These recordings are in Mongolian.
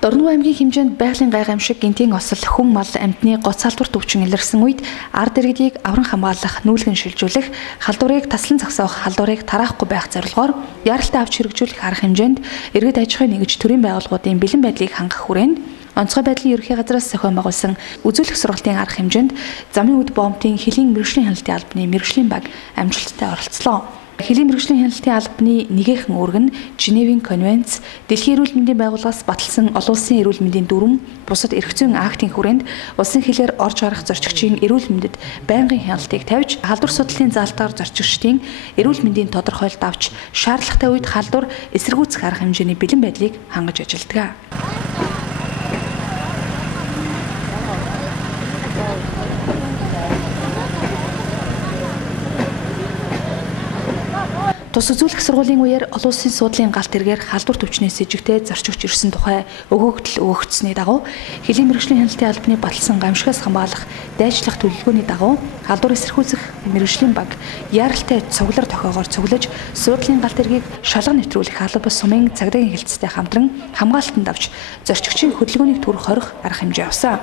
Дорнов аймгийн хэмжээнд байгалийн гайхамшиг гинтийн осол хүн мал амьтны гоц халдварт өвчин илэрсэн үед ард иргэдийг авран хамгаалах, нүүлгэн шилжүүлэх, халдварыг таслан зогсоох, халдварыг тараахгүй байх зорилгоор яаралтай авч хэрэгжүүлэх арга хэмжээнд иргэд аж ахуйн нэгж төрийн байгууллагуудын бэлэн байдлыг хангах хүрээнд онцгой байдлын ерөнхий газраас зохион байгуулсан үзүүлэх сургалтын арга хэмжээнд замын үд боомтын хөлийн мэргэжлийн хяналтын албаны мэргэжлийн баг амжилттай оролцлоо. Хөлийн мэргэжлийн хяналтын албаны нэгэн үүрэг нь Женевийн конвенц, Дэлхийн эрүүл мэндийн байгууллагаас баталсан олон улсын эрүүл мэндийн дүрм, бусад эрх зүйн актын хүрээнд улсын хилээр орж гарах зорчигчийн эрүүл мэндэд байнгын хяналтыг тавьж, халдвар судлалын заалтаар зорчигчдын эрүүл мэндийн тодорхойлолт авч, шаардлагатай үед халдвар эсэргүүцэх арга хэмжээний бэлэн байдлыг хангаж ажилладаг. Тус үзүүлэх сургуулийн үеэр олон улсын суудлын галт тэргээр халдвар төвчнээс сэжигтэй зорчигч ирсэн тухай өгөөгдөл өгөгдсөний дагуу хөлийн мэргэжлийн хяналтын албаны баталсан гамшигаас хамгаалах дайчлах төлөвлөгөөний дагуу халдвар эсэргүүцэх мэргэжлийн баг яаралтай цуглар тохиогоор цуглаж суудлын галт тэргийг шалга нэвтрүүлэх алба бус сумын цагдаагийн хэлцтэй хамтран хамгаалтанд авч зорчигчийн хөдөлгөөнийг түргэх хорих арга хэмжээ авсан.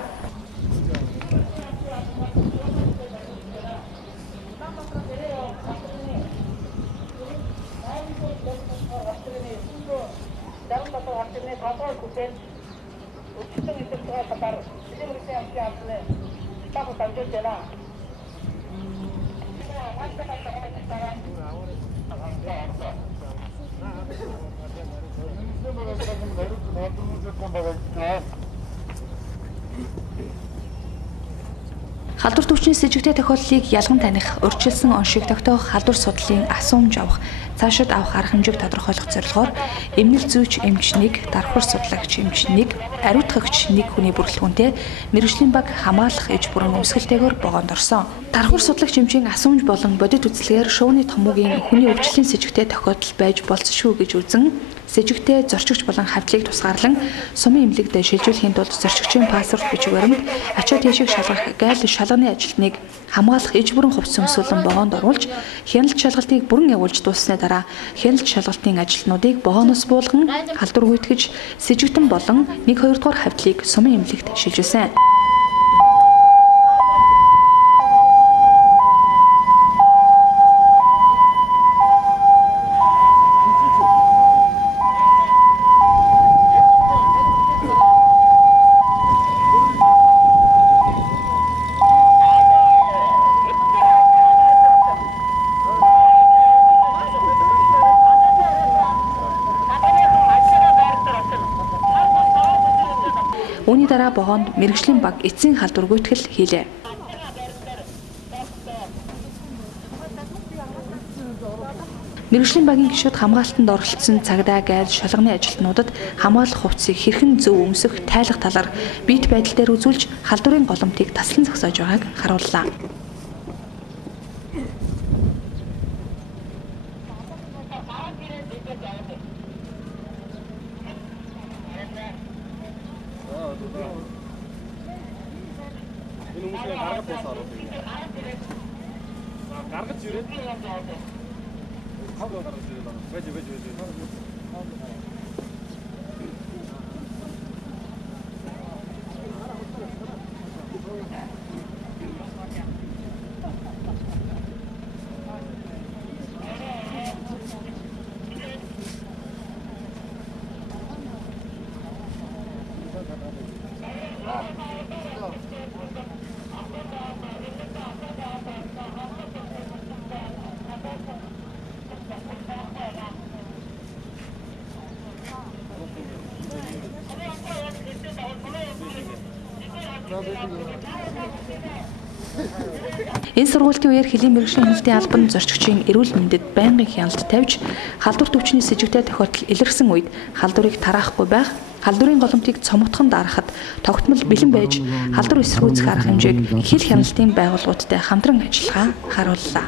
Халдвар төвчний сэжигтэй тохиолдлыг ялган таних, урьдчилсан оншийг тогтоох, халдвар судлалын асуумж авах, цаашид авах арга хэмжээг тодорхойлох зорилгоор эмнэлэг зүйч эмч 1, дархур судлагч эмч 1, ариутгагч 1 хүний бүрэлдэхүүнтэй мэргэжлийн баг хамгаалах эж бүрэн өмсгөлтэйгээр богоонд орсон. Дархур судлагч эмчийн асуумж болон бодит үзлэгээр шувууны томуугийн хүний өвчлөлийн сэжигтэй тохиолдол байж болцсохгүй гэж үзэн сэжигтэй зорчигч болон хавьтлыг тусгаарлан сумын эмнэлэгт шилжүүлэхийн тулд зорчигчийн паспорт бичиг баримт, ачаа тийшийг шалгах гайл шалганы ажилтныг хамгаалах эж бүрэн хувцс өмсүүлэн богоонд оруулж хяналт шалгалтыг бүрэн явуулж дууссаны дараа хяналт шалгалтын ажилтнуудыг богооноос буулган халдвар гүйтгэж сэжигтэн болон 1-2 дугаар хавьтлыг сумын эмнэлэгт шилжүүлсэн. Үүний дараа богоонд мэргэжлийн баг эцсийн халдвар гүйтгэл хийлээ. Мэргэжлийн багийн гишүүд хамгаалтанд оролцсон цагдаа гайл шалганы ажилтнуудад хамгаалах хувцсыг хэрхэн зөв өмсөх тайлах талаар биет байдал дээр үзүүлж халдварын голомтыг таслан зогсоож байгааг харууллаа. Гаргаж ирээд Энэ сургуулийн үеэр хөлийн мэргэжлийн хяналтын албан зорчигчийн эрүүл мэндэд байнгын хяналт тавьж, халдвар төвчний сэжигтэй тохиолдол илэрсэн үед халдварыг тараахгүй байх, халдварын голомтыг цомогтхон дарахад тогтмол бэлэн байж, халдвар эсэргүүцэх арга хэмжээг хил хяналтын байгууллагуудтай хамтран ажиллагаа харууллаа.